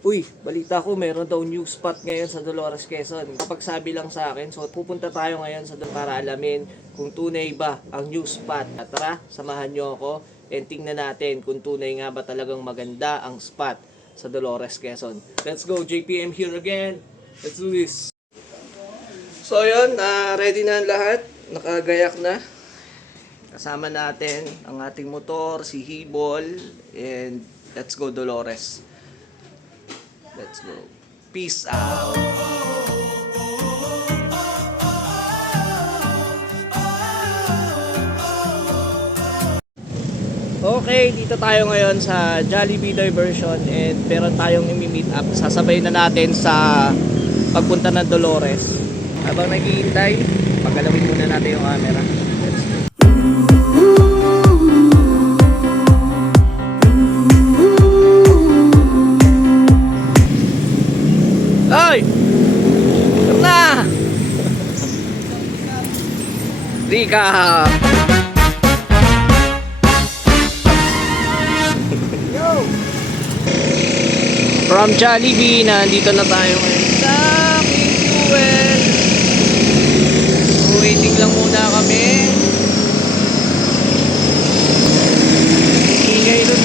Uy, balita ko meron daw new spot ngayon sa Dolores, Quezon. Kapagsabi lang sa akin, so pupunta tayo ngayon sa doon para alamin kung tunay ba ang new spot. Tara, samahan nyo ako and tingnan natin kung tunay nga ba talagang maganda ang spot sa Dolores, Quezon. Let's go, JPM here again. Let's do this. So yun, ready na ang lahat. Nakagayak na. Kasama natin ang ating motor, si Hibol, and let's go Dolores. Let's go. Peace out. Okay, dito tayo ngayon sa Jollibee Diversion and meron tayong imi-meet up. Sasabay na natin sa pagpunta ng Dolores. Habang naghihintay, paggalawin muna natin yung camera. Let's go. Ay! Tara na! Rika! From Jollibee, nandito na tayo ngayon sa King Fuel. Waiting lang muna kami. Ingay doon.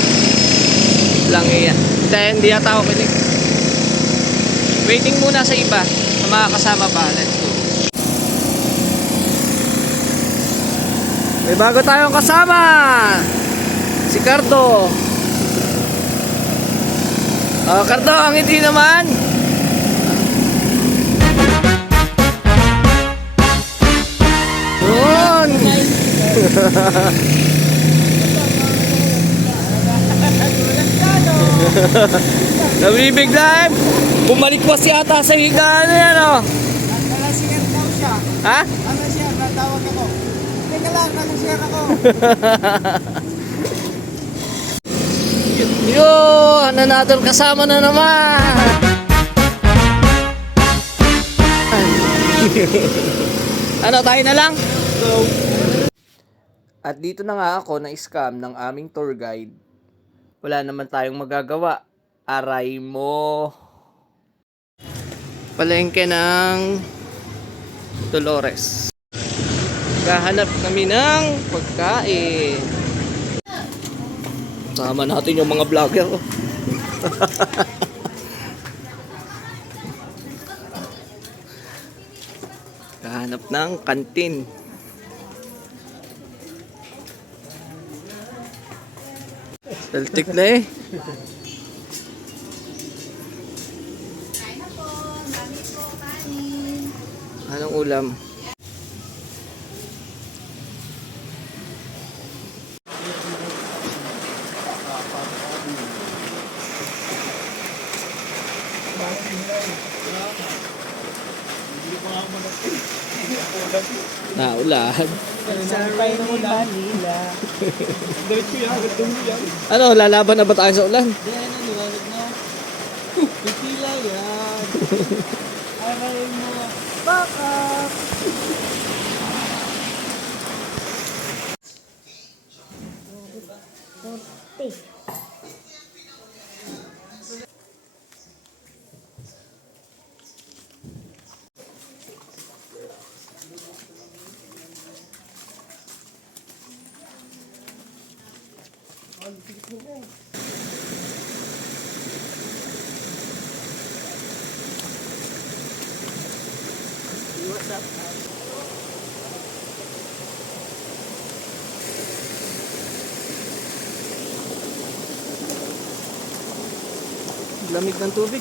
Lang iyan. Hindi yata ako kinig. Waiting muna sa iba, sa mga kasama pa. Let's go. May bago tayong kasama. Si Cardo. Oh, Cardo, ang ngiti naman. Yun. Nabibigla eh. Bumalikwas yata sa higaan na yan, oh. Nalasinger daw siya. Ha? Nalasinger, natawag ako. Teka lang, nalasinger ako. Yun, another kasama na naman. Ano, tayo na lang? At dito na nga ako na-scam ng aming tour guide. Wala naman tayong magagawa. Aray mo. Palengke ng Dolores. Kahanap kami ng pagkain. Sama natin yung mga vlogger. Kahanap ng kantin. Taltik na eh. Anong ulam? Naulan. Ano, lalaban na ba tayo sa ulan? Hindi, ano, liwanag na. Pipila yan. Aray mo. Baka. Lamig ng tubig.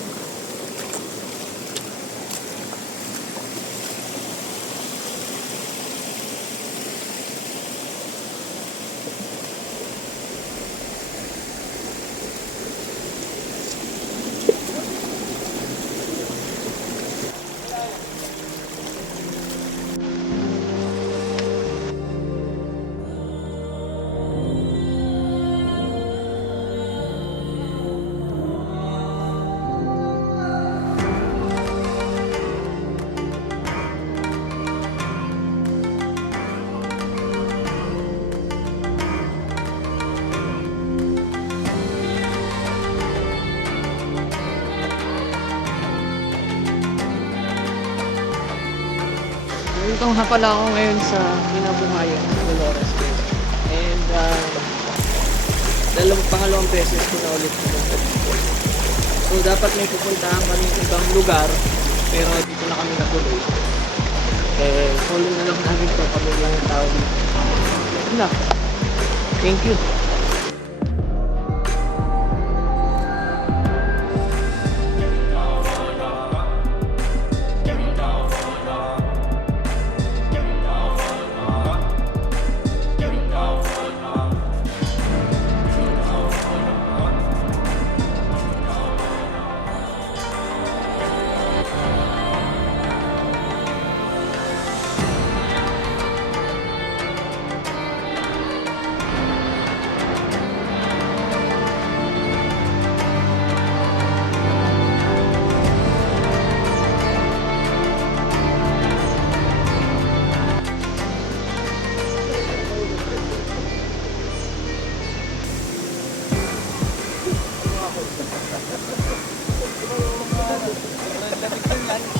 Nandito nga pala ako ngayon sa Kinabukayan, Dolores Quezon. And pangalawang beses ko na ulit pumunta dito. So dapat may pupuntahan kami ibang lugar, pero dito na kami natuloy. Follow na lang namin to, kami lang yung tao dito. Yun na. Thank you.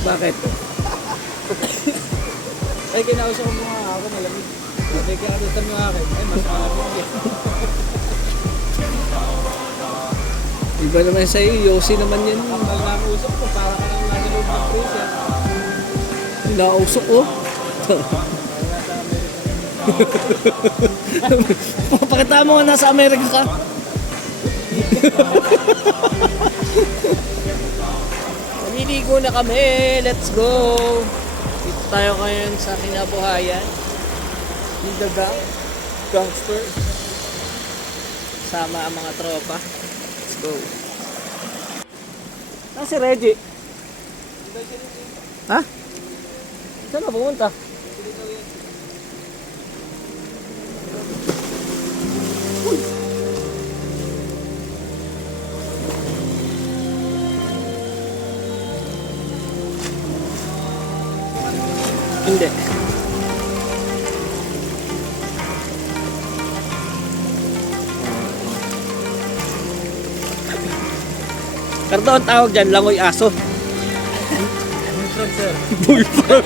Bakit? Ay, kinausap ko mga ako, malamig. Sabi kaya kadutan mo akin. Ay, mas malamig eh. Iba naman sa'yo, Yossi naman yan. Kapag nakausap ko, para ka nang nasa loob ng freezer. Nausok ko. Pakita mo nga nasa Amerika ka. Maliligo na kami. Let's go. Dito tayo ngayon sa Kinabukayan. Dito gang. Gangster. Sama ang mga tropa. Let's go. Si Reggie. Ha? Saan na pumunta? Hindi. Karto ang tawag dyan, langoy aso. Bullfrog, sir. Bullfrog.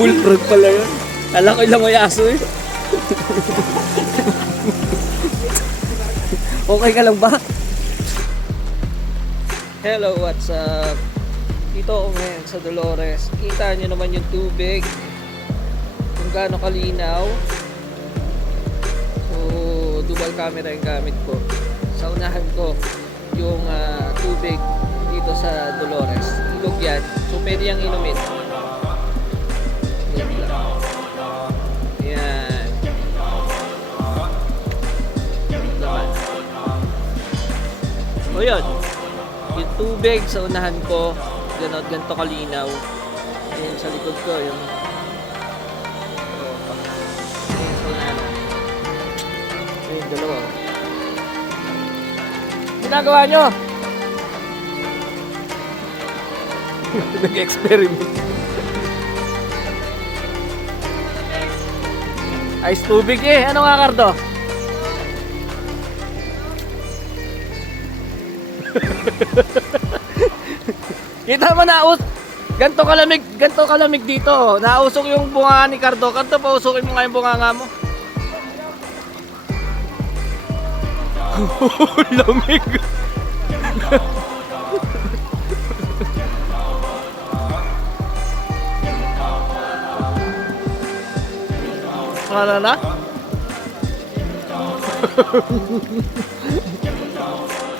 Bullfrog pala yun. Kala ko langoy aso eh. Okay ka lang ba? Hello, what's up? Dito ako ngayon sa Dolores. Kita nyo naman yung tubig. Kung gaano kalinaw. So, dual camera yung gamit ko. Sa unahan ko yung tubig dito sa Dolores. Ilog yan. So, pwede yung inumin. Wait lang. Yan. Naman. O yun. Yung tubig sa unahan ko, ganito kalinaw. Ayun sa likod ko, yung ayun sa unahan. Ayun, dalawa. Ginagawa nyo? Nag-experiment. Ice tubig eh. Ano nga, Cardo? Kita mo na ganto kalamig dito. Nausok yung bunga ni Cardo. Cardo, pausukin mo nga yung bunga nga mo. Lamig. Ano na?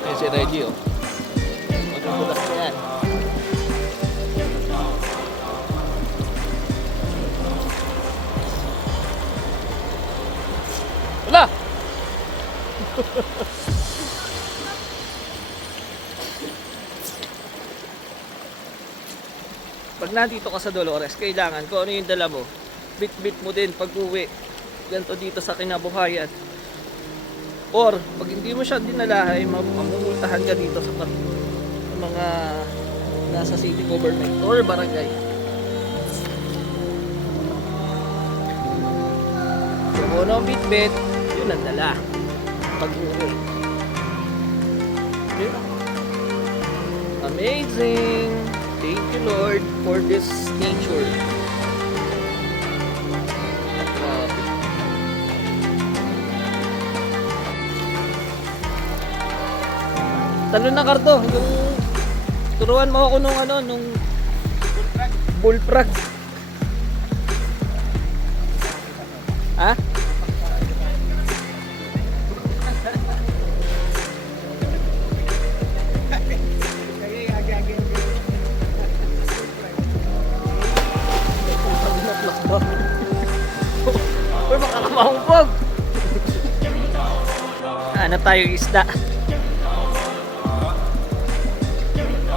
Eh, si Reggie, oh. Magbubulas na yan. Wala! Pag nandito ka sa Dolores, kailangan kung ano yung dala mo, bit-bit mo din pag uwi. Ganito dito sa Kinabukayan. Or, pag hindi mo siya dinalahay, mamumultahan ka dito sa mga nasa city government or barangay. Kung ano ang bit-bit, yun ang dala. Pag uwi. Okay. Amazing! Thank you, Lord, for this nature. Grabe. Talo na karto, yung turuan mo ako nung ano, nung bullfrog. Ha? Uy, baka kamahupog. Hanap tayong isda.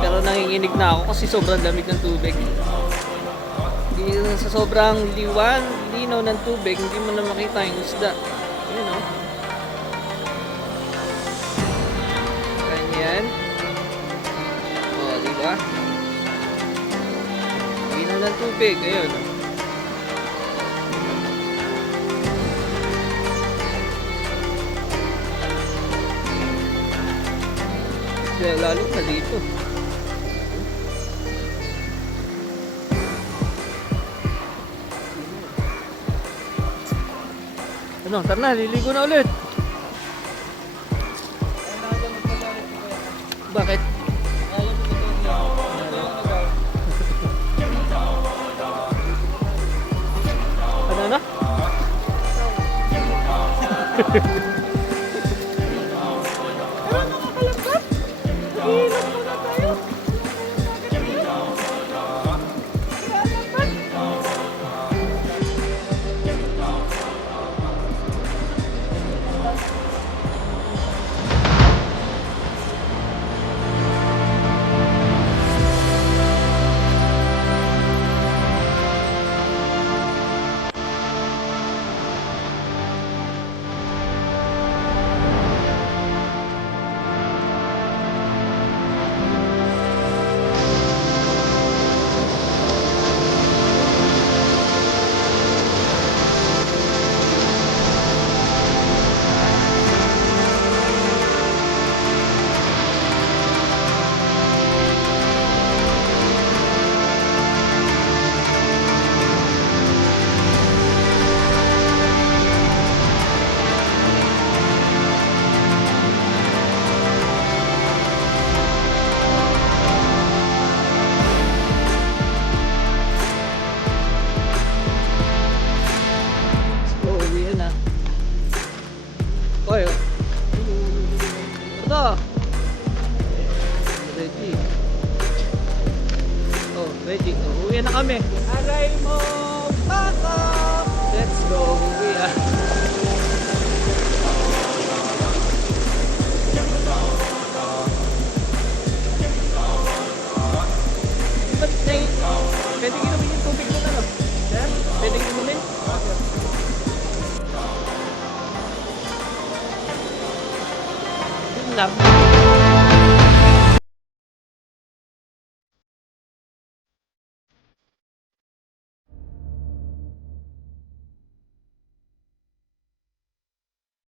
Pero nanginginig na ako kasi sobrang lamig ng tubig. Sa sobrang linaw ng tubig, hindi mo na makita yung isda. Ayan o. Ganyan. O, diba? Linaw ng tubig. Ayan o. Kaya lalo pa dito. Ano, tara na, liligo na ulit. Bakit? Ano na? Oy, ito. Ready. Oh, ready. Uwi na kami. Aray mo, paka. Let's go. Uwi ah. Ba't pwede inumin yung tubig mo na, no? Pwede inumin? Yun lang.